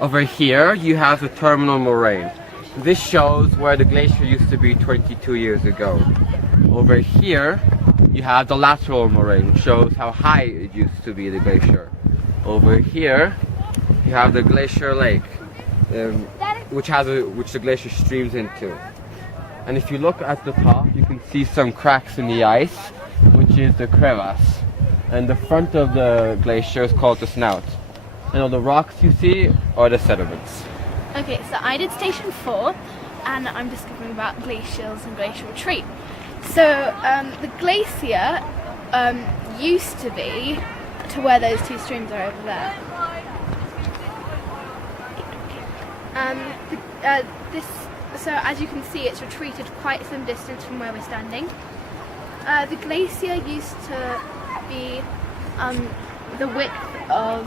Over here you have the terminal moraine. This shows where the glacier used to be 22 years ago. Over here you have the lateral moraine, which shows how high it used to be, the glacier. Over here you have the glacier lake, which the glacier streams into. And if you look at the top, you can see some cracks in the ice, which is the crevasse. And the front of the glacier is called the snout. And all the rocks you see are the sediments. Okay, so I did station 4, and I'm discovering about glaciers and glacial retreat. So the glacier used to be to where those two streams are over there. So as you can see, it's retreated quite some distance from where we're standing. The glacier used to be the width of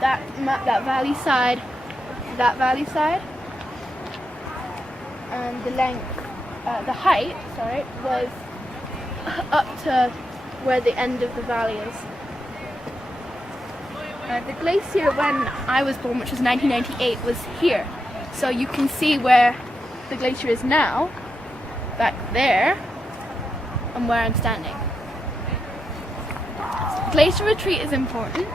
that valley side, and the length, the height, was up to where the end of the valley is. The glacier when I was born, which was 1998, was here. So you can see where the glacier is now, back there, and where I'm standing. Glacier retreat is important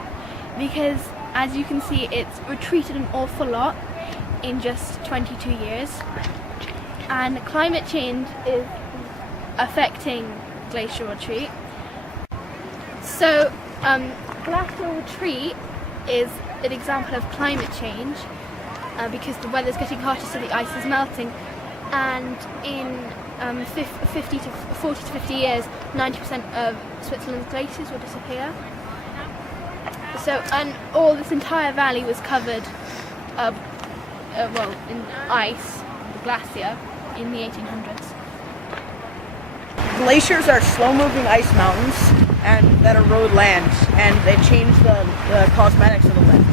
because, as you can see, it's retreated an awful lot in just 22 years, and climate change is affecting glacial retreat. So glacial retreat is an example of climate change because the weather's getting hotter, so the ice is melting, and in 40 to 50 years, 90% of Switzerland's glaciers will disappear. So, and all this entire valley was covered, in ice, the glacier, in the 1800s. Glaciers are slow-moving ice mountains and that erode land, and they change the cosmetics of the land.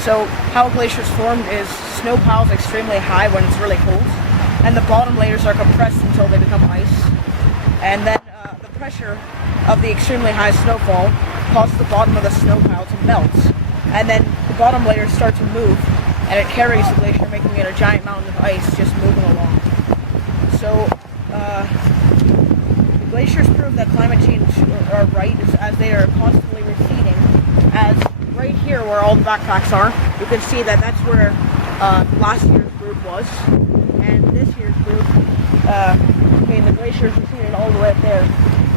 So how glaciers formed is snow piles extremely high when it's really cold, and the bottom layers are compressed until they become ice. And then the pressure of the extremely high snowfall causes the bottom of the snow pile to melt. And then the bottom layers start to move, and it carries the glacier, making it a giant mountain of ice just moving along. So the glaciers prove that climate change are right, as they are constantly receding. As right here where all the backpacks are, you can see that that's where last year's group was. And this year's group, the glaciers receded all the way up there.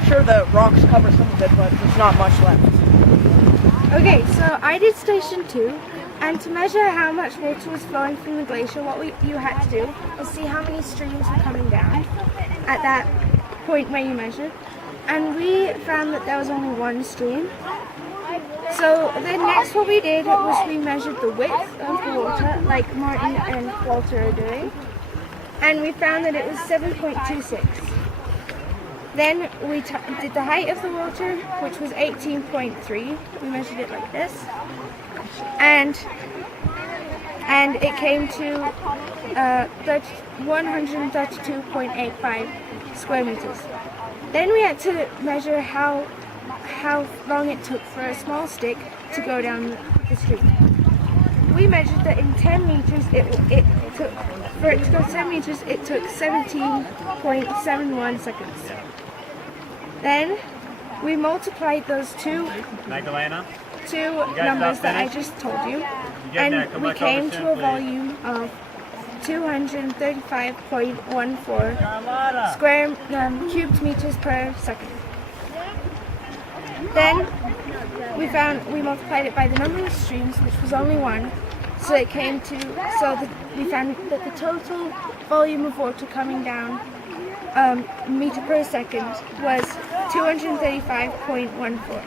Sure, the rocks cover some of it, but there's not much left. Okay, so I did station 2, and to measure how much water was flowing from the glacier, what you had to do was see how many streams were coming down at that point where you measured. And we found that there was only one stream. So then next what we did was we measured the width of the water, like Martin and Walter are doing, and we found that it was 7.26. Then we did the height of the water, which was 18.3. We measured it like this, and it came to 132.85 square meters. Then we had to measure how long it took for a small stick to go down the street. We measured that in 10 meters, it took, for it to go 10 meters, it took 17.71 seconds. Then we multiplied those two numbers that I just told you, and we came to a volume of 235.14 square cubed meters per second. Then we multiplied it by the number of streams, which was only one, so it came to, we found that the total volume of water coming down meter per second was 235.14.